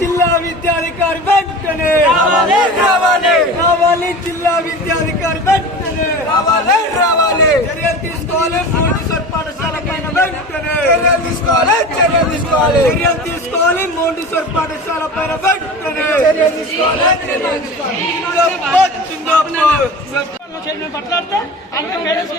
జిల్లా విద్యాధికారి వెంటనే రావాలి జిల్లా విద్యాధికారి వెంటనే రావాలి చర్యలు తీసుకోవాలి మోంటిసోరి పాఠశాల పైన వెంటనే చర్యలు తీసుకోవాలి మోంటిసోరి పాఠశాల పైన వెంటనే మాట్లాడితే అందుకే పేరెంట్స్